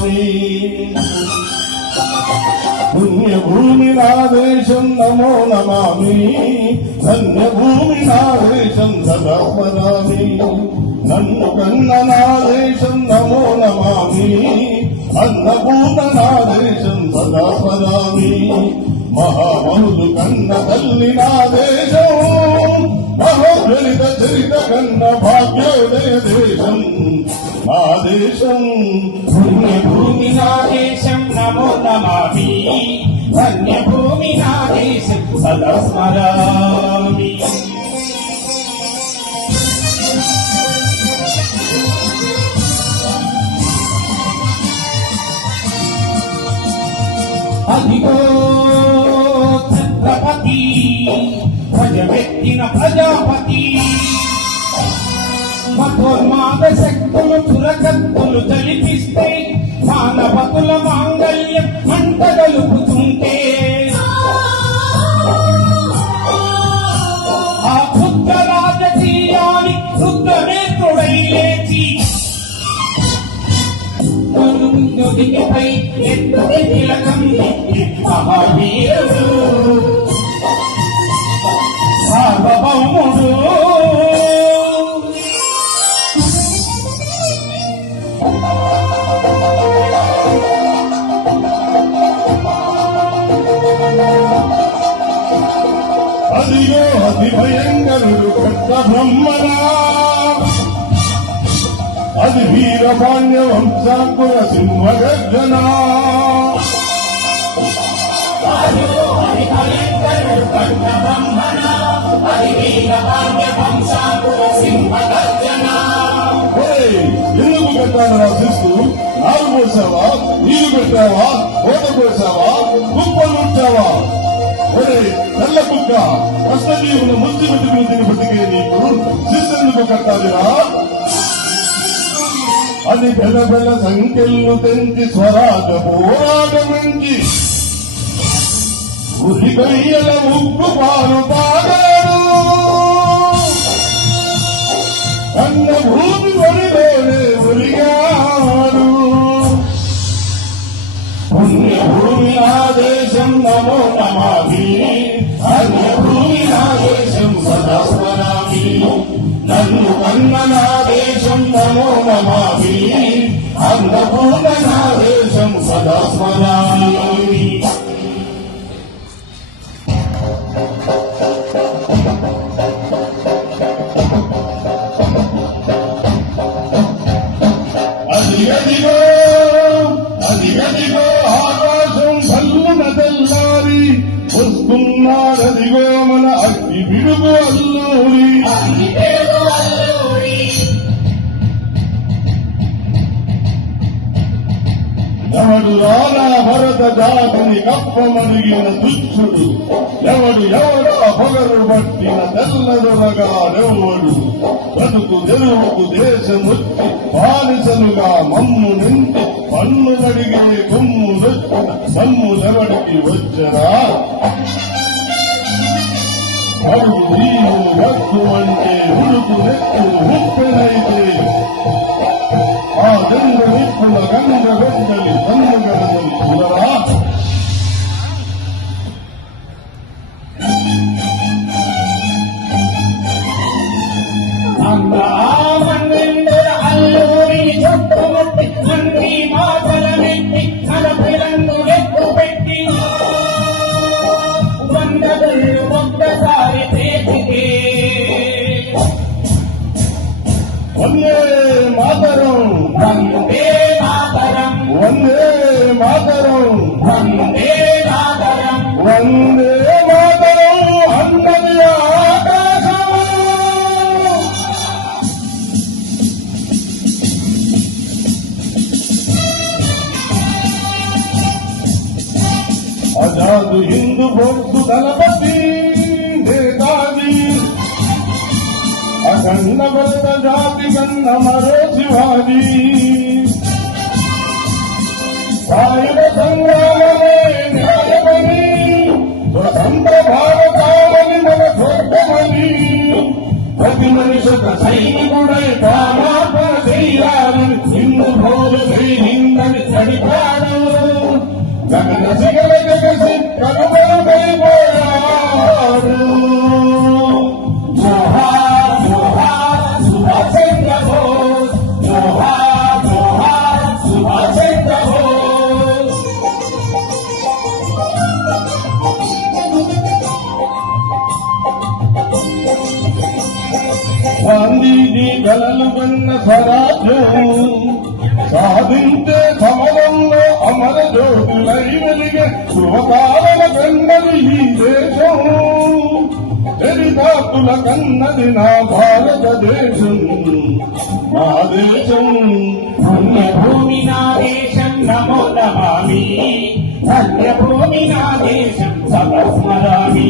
పరామి పుణ్యభూమి నా దేశం నమో నమామి ధన్యభూమి నా దేశం సదా పరామి నన్ను కన్న నా దేశం నమో నమామి అన్నపూర్ణ నా దేశం సదా పరామి మహామనులు కన్న తల్లి నా దేశం మహోజలిత చరిత కన్న భాగ్యోదయ దేశం నా దేశం పుణ్యభూమి నా దేశం నమో నమామి ధన్యభూమి నా దేశం సదా స్మరామి అదిగో ఛత్రపతి ప్రజమెత్తిన ప్రజాపతి మతోన్మాద శక్తులు చురకత్తులు జలిపిస్తే మానవతుల మాంగళ్యం మంటగలుపుతుంటే ఆ క్షుద్ర రాజకీయాన్ని రుద్రనేత్రుడై లేచి నుదిపై ఎత్తుడి తిలకం మహావీరుడు సార్వభౌముడు అదిగో అతి భయంకరుడు కట్ట బ్రహ్మనా అది వీరపాండ్య వంశాంకుర సింహగర్జనా ఎందుకు పెట్టాను రాసిస్తూ నాలు పోసావా నీరు పెట్టావా కోట పోసావా కుప్పలు ఉంచావా తెల్ల కుక్క కష్టజీవులు ముస్తి పెట్టుకుని తిని బతికే నీకు శిస్తెందుకు కట్టాలిరా అది పెద్ద పెద్ద సంఖ్యలు తెంచి స్వరాజ పోరాటమించి ఉరిగయ్యల ఉప్పు పాలు తాగాడు కన్న భూమి ఒడిలోనే ఉరిగాడు పుణ్యభూమి నా దేశం నమో నమామి అన్యభూమి నా దేశం సదా స్మరామి నన్ను కన్న నా దేశం నమో నమామి అన్నపూర్ణ నా దేశం సదా స్మరామి అదిగో ఆకాశం భల్లున తెల్లారి వస్తున్నాడదిగో మన అగ్ని పిడుగు అల్లూరి ఎవడు రానా భరత జాతిని కప్పమడిగిన దుచ్చుడు ఎవడో పొగరు పట్టిన తెల్లదొరగాడెవడు బతుకు తెరువుకు దేశముచ్చి బానిసలుగా మమ్ము నింటి పన్ను నడిగే కొమ్ము నొచ్చిన సమ్ములెవడికి వచ్చరా అడుగు నీవు రక్కు అంటే ఉడుకు నెత్తు ఉప్పెనైతే ఆ గంగ నిప్పుల గంగ వెంటలి కన్ను గడదలి చూడరా అల్లూరి చుట్టుముట్టి మంత్రి మాటల నెట్టి మన పిల్లలు ఎక్కు పెట్టి 100 గుళ్ళు ఒక్కసారి చేతికే వందే మాతరం వందే మాతరం వందే మాతరం వందే మాతరం వందే మాతరం అన్నది ఆకాశం ఆజాదు హిందూ బొట్టు దళపతి నేతాజీ అఖండ భరత జాతి కన్న మరో శివాజీ సాయుధ సంగ్రామమే న్యాయమని స్వతంత్ర భారతావని మన స్వర్గమని ప్రతి మనిషి ఒక సైనికుడై ప్రాణార్పణ చేయాలని హిందూ భోజ హిందని నడిపాడు గగన శిఖర జగసి కనుమరుగైపోయాడు. జోహార్ జోహార్ సుభాష్ చంద్ర బోస్ జోహార్ జోహార్ సుభాష్ చంద్ర బోస్ గాంధీజీ కలలు కన్న స్వరాజ్యం సాధించే సమరంలో అమర జ్యోతులై వెలిగే శుభకాలన కన్నది ఈ దేశం. చరితాకుల కన్నది నా భారతదేశం, నా దేశం. పుణ్యభూమి నా దేశం నమో నమామి ధన్యభూమి నా దేశం సదా స్మరామి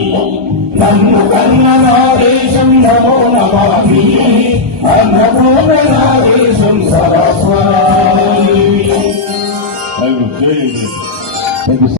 నన్ను కన్న నా దేశం నమో నమామి అన్నపూర్ణ నా దేశం సదా స్మరామి జై జై.